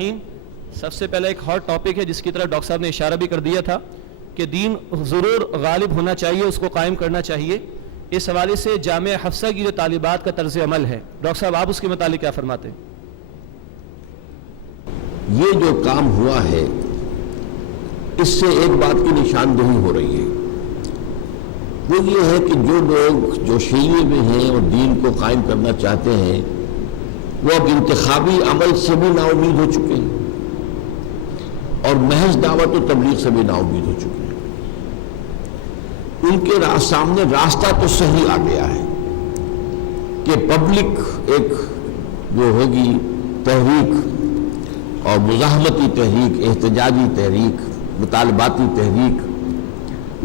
الرحیم. سب سے پہلے ایک ہاٹ ٹاپک ہے جس کی طرف ڈاکٹر صاحب نے اشارہ بھی کر دیا تھا کہ دین ضرور غالب ہونا چاہیے, اس کو قائم کرنا چاہیے. اس حوالے سے جامعہ حفصہ کی جو طالبات کا طرز عمل ہے, ڈاکٹر صاحب آپ اس کے متعلق کیا فرماتے ہیں؟ یہ جو کام ہوا ہے اس سے ایک بات کی نشاندہی ہو رہی ہے, وہ یہ ہے کہ جو لوگ جو شیعہ میں ہیں اور دین کو قائم کرنا چاہتے ہیں وہ اب انتخابی عمل سے بھی نا امید ہو چکے ہیں اور محض دعوت و تبلیغ سے بھی نا امید ہو چکے ہیں. ان کے سامنے راستہ تو صحیح آ گیا ہے کہ پبلک ایک جو ہوگی تحریک اور مزاحمتی تحریک, احتجاجی تحریک, مطالباتی تحریک,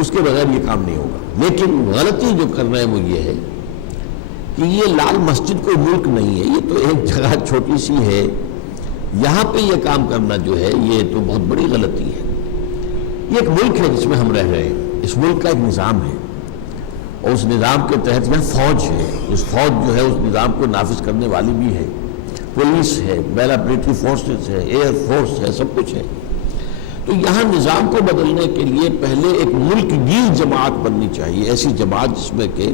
اس کے بغیر یہ کام نہیں ہوگا. لیکن غلطی جو کر رہے ہیں وہ یہ ہے کہ یہ لال مسجد کوئی ملک نہیں ہے, یہ تو ایک جگہ چھوٹی سی ہے, یہاں پہ یہ کام کرنا جو ہے یہ تو بہت بڑی غلطی ہے. یہ ایک ملک ہے جس میں ہم رہ رہے ہیں, اس ملک کا ایک نظام ہے اور اس نظام کے تحت یہاں فوج ہے. اس فوج جو ہے اس نظام کو نافذ کرنے والی بھی ہے, پولیس ہے, پیراملٹری فورسز ہے, ایئر فورس ہے, سب کچھ ہے. تو یہاں نظام کو بدلنے کے لیے پہلے ایک ملک گیر جماعت بننی چاہیے, ایسی جماعت جس میں کہ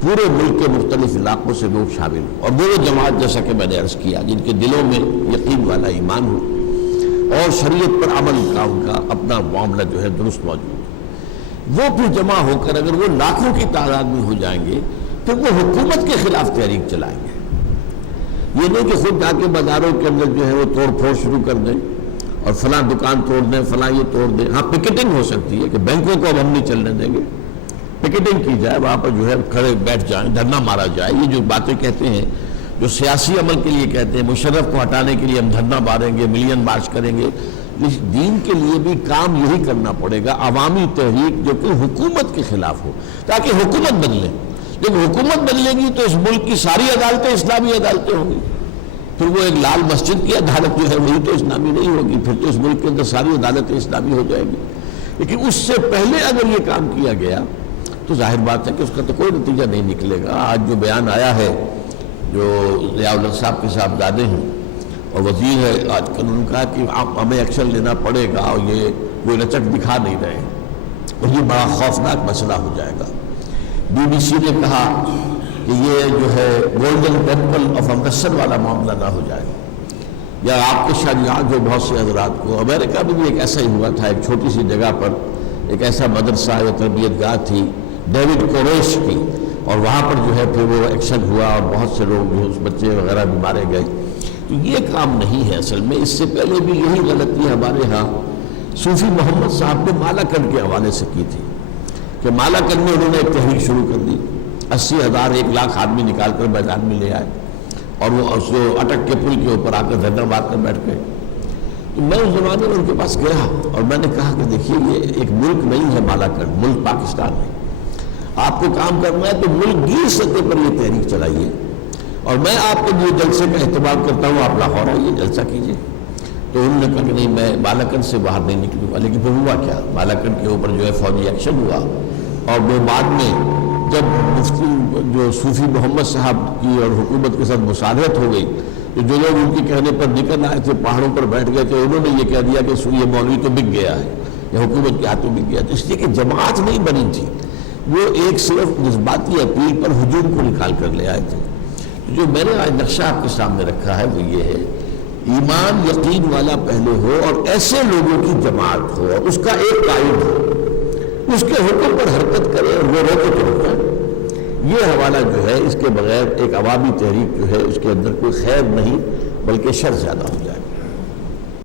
پورے ملک کے مختلف علاقوں سے لوگ شامل ہوں, اور وہ جماعت جیسا کہ میں نے عرض کیا جن کے دلوں میں یقین والا ایمان ہو اور شریعت پر عمل کا ان کا اپنا معاملہ جو ہے درست موجود ہو. وہ پھر جمع ہو کر اگر وہ لاکھوں کی تعداد میں ہو جائیں گے پھر وہ حکومت کے خلاف تحریک چلائیں گے. یہ نہیں کہ خود جا کے بازاروں کے اندر جو ہے وہ توڑ پھوڑ شروع کر دیں اور فلاں دکان توڑ دیں, فلاں یہ توڑ دیں. ہاں پکیٹنگ ہو سکتی ہے کہ بینکوں کو اب ہم نہیں چلنے دیں گے, پکیٹنگ کی جائے, وہاں پر جو ہے کھڑے بیٹھ جائیں, دھرنا مارا جائے. یہ جو باتیں کہتے ہیں جو سیاسی عمل کے لیے کہتے ہیں, مشرف کو ہٹانے کے لیے ہم دھرنا ماریں گے, ملین مارچ کریں گے, اس دین کے لیے بھی کام یہی کرنا پڑے گا, عوامی تحریک جو کہ حکومت کے خلاف ہو تاکہ حکومت بدلے. جب حکومت بدلے گی تو اس ملک کی ساری عدالتیں اسلامی عدالتیں ہوں گی. پھر وہ ایک لال مسجد کی عدالت جو ہے وہی تو اسلامی نہیں ہوگی, پھر تو اس ملک کے اندر ساری عدالتیں اسلامی ہو جائے گی. لیکن اس سے پہلے اگر یہ کام کیا گیا تو ظاہر بات ہے کہ اس کا تو کوئی نتیجہ نہیں نکلے گا. آج جو بیان آیا ہے جو ضیاء الحق صاحب کے صاحبزادے ہیں اور وزیر ہے, آج کل ان کا کہ ہمیں ایکشن لینا پڑے گا اور یہ کوئی لچک دکھا نہیں رہے اور یہ بڑا خوفناک مسئلہ ہو جائے گا. بی بی سی نے کہا کہ یہ جو ہے گولڈن ٹیمپل آف امرتسر والا معاملہ نہ ہو جائے, یا آپ کے شاہجہاں جو بہت سے حضرات کو, امریکہ میں بھی ایک ایسا ہی ہوا تھا, ایک چھوٹی سی جگہ پر ایک ایسا مدرسہ یا تربیت گاہ تھی ڈیوڈ کوریش کی, اور وہاں پر جو ہے پھر وہ ایکشن ہوا اور بہت سے لوگ جو اس بچے وغیرہ بھی مارے گئے. تو یہ کام نہیں ہے اصل میں. اس سے پہلے بھی یہی غلطی ہمارے ہاں صوفی محمد صاحب نے مالاکنڈ کے حوالے سے کی تھی کہ مالاکنڈ میں انہوں نے ایک تحریک شروع کر دی, 80,000 1 لاکھ آدمی نکال کر میدان میں لے آئے اور وہ اس کو اٹک کے پل کے اوپر آ کر دھرنا مار کر بیٹھ گئے. تو میں اس زمانے میں ان کے پاس گیا اور میں نے کہا کہ دیکھیے یہ ایک ملک نہیں ہے مالاکنڈ, ملک پاکستان ہے. آپ کو کام کرنا ہے تو ملک گیر سطح پر یہ تحریک چلائیے, اور میں آپ کے لیے جلسے کا اہتمام کرتا ہوں, آپ لاہور آئیے جلسہ کیجیے. تو انہوں نے کہا کہ نہیں میں مالاکنڈ سے باہر نہیں نکلوں گا. لیکن پھر ہوا کیا, مالاکنڈ کے اوپر جو ہے فوجی ایکشن ہوا, اور وہ بعد میں جب مفتی جو صوفی محمد صاحب کی اور حکومت کے ساتھ مصالحت ہو گئی تو جو لوگ ان کے کہنے پر نکل آئے تھے پہاڑوں پر بیٹھ گئے تھے, انہوں نے یہ کہہ دیا کہ یہ مولوی تو بک گیا ہے یا حکومت کے ہاتھوں بک گیا. تو اس لیے کہ جماعت نہیں بنی تھی, وہ ایک صرف جذباتی اپیل پر ہجوم کو نکال کر لے آئے تھے. جو میں نے آج نقشہ آپ کے سامنے رکھا ہے وہ یہ ہے, ایمان یقین والا پہلے ہو اور ایسے لوگوں کی جماعت ہو اور اس کا ایک قائد ہو, اس کے حکم پر حرکت کرے اور وہ روکے تو روکے. یہ حوالہ جو ہے اس کے بغیر ایک عوامی تحریک جو ہے اس کے اندر کوئی خیر نہیں بلکہ شر زیادہ ہو جائے.